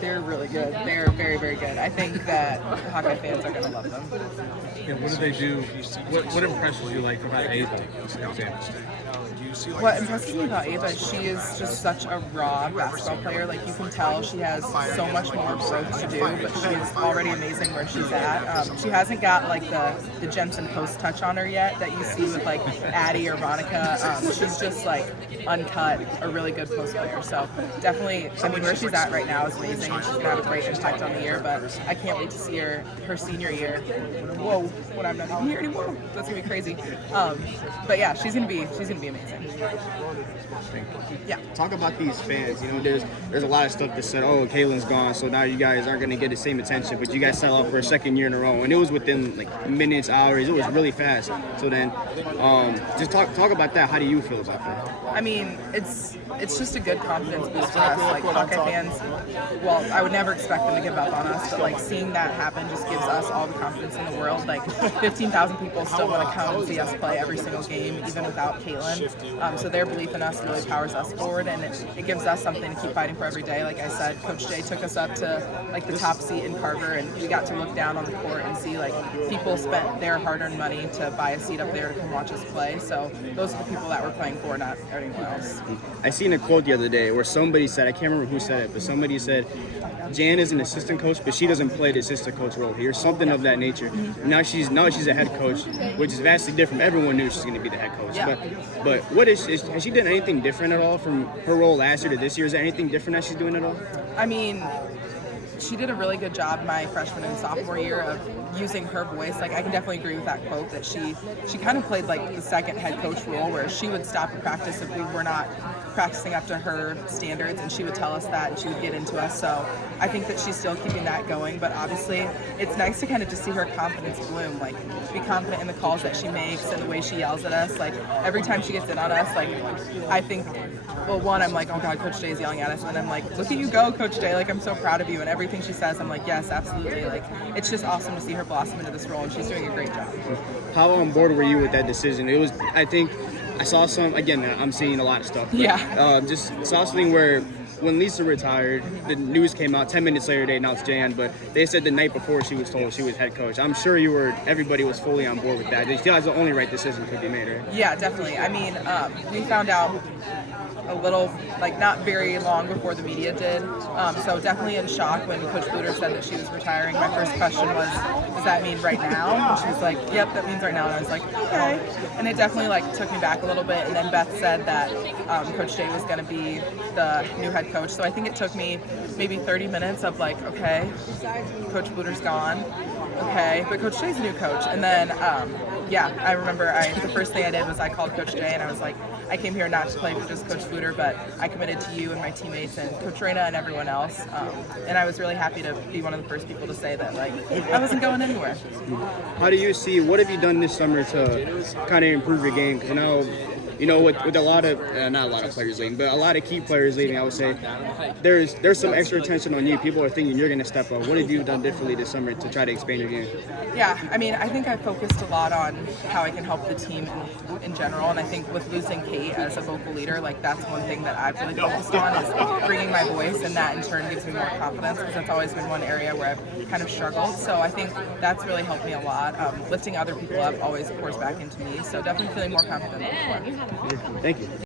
They're really good. They're very, very good. I think that Hawkeye fans are going to love them. Yeah, what do they do? What impresses you like about Ava? What impresses me about Ava is she is just such a raw basketball player. Like, you can tell she has so much more growth to do, but she is already amazing where she's at. She hasn't got like the Jensen post touch on her yet that you see with like Addie or Monica. She's just like uncut, a really good post player. So definitely, I mean, where she's at right now is amazing. She's gonna have a great impact on the year, but I can't wait to see her senior year. Whoa, what I'm not even here anymore. That's gonna be crazy. But yeah, she's gonna be amazing. Yeah. Talk about these fans. You know, there's a lot of stuff that said, oh, Kaylin's gone, so now you guys aren't going to get the same attention. But you guys sell out for a second year in a row, and it was within like minutes, hours. It was really fast. So then, just talk about that. How do you feel about that? I mean, it's just a good confidence boost for us. Like, Hawkeye fans, well, I would never expect them to give up on us, but like seeing that happen just gives us all the confidence in the world. Like, 15,000 people still want to come and see us play every single game, even without Kaylin. So their belief in us really powers us forward, and it gives us something to keep fighting for every day. Like I said, Coach Jay took us up to like the top seat in Carver, and we got to look down on the court and see like people spent their hard-earned money to buy a seat up there to come watch us play. So those are the people that we're playing for, not anyone else. I seen a quote the other day where somebody said, I can't remember who said it, but somebody said, Jan is an assistant coach, but she doesn't play the assistant coach role here, something of that nature. Now she's a head coach, which is vastly different. Everyone knew she's going to be the head coach. Yeah. But what has she done anything different at all from her role last year to this year? Is there anything different that she's doing at all? I mean, she did a really good job my freshman and sophomore year of using her voice. Like, I can definitely agree with that quote that she kind of played like the second head coach role, where she would stop a practice if we were not practicing up to her standards, and she would tell us that, and she would get into us. So I think that she's still keeping that going, but obviously it's nice to kind of just see her confidence bloom, like be confident in the calls that she makes and the way she yells at us. Like, every time she gets in on us, like, I think, well, one, I'm like, oh God, Coach Jay's yelling at us, and then I'm like, look at you go, Coach Jay, like, I'm so proud of you, and everything she says, I'm like, yes, absolutely. Like, it's just awesome to see her blossom into this role, and she's doing a great job. How on board were you with that decision? It was, I think, I saw some, again, I'm seeing a lot of stuff. But, yeah. Just saw something where when Lisa retired, the news came out 10 minutes later, they announced Jan, but they said the night before she was told she was head coach. I'm sure everybody was fully on board with that. They feel like the only right decision could be made, right? Yeah, definitely. I mean, we found out a little, like, not very long before the media did. So definitely in shock when Coach Bluter said that she was retiring. My first question was, does that mean right now? And she was like, yep, that means right now. And I was like, okay. And it definitely like took me back a little bit. And then Beth said that Coach Jay was going to be the new head coach. So I think it took me maybe 30 minutes of like, okay, Coach Bluter's gone. Okay, but Coach Jay's a new coach. And then, yeah, I remember the first thing I did was I called Coach Jay, and I was like, I came here not to play for just Coach Bluter, but I committed to you and my teammates and Coach Reyna and everyone else. And I was really happy to be one of the first people to say that, like, I wasn't going anywhere. How do you see, what have you done this summer to kind of improve your game? Because now, you know, with a lot of, not a lot of players leaving, but a lot of key players leaving, I would say, there's some extra attention on you. People are thinking you're going to step up. What have you done differently this summer to try to expand your game? Yeah, I mean, I think I focused a lot on how I can help the team in general, and I think with losing Kate as a vocal leader, like, that's one thing that I've really focused on, is bringing my voice, and that in turn gives me more confidence, because that's always been one area where I've kind of struggled. So I think that's really helped me a lot. Lifting other people up always pours back into me, so definitely feeling more confident than before. Thank you.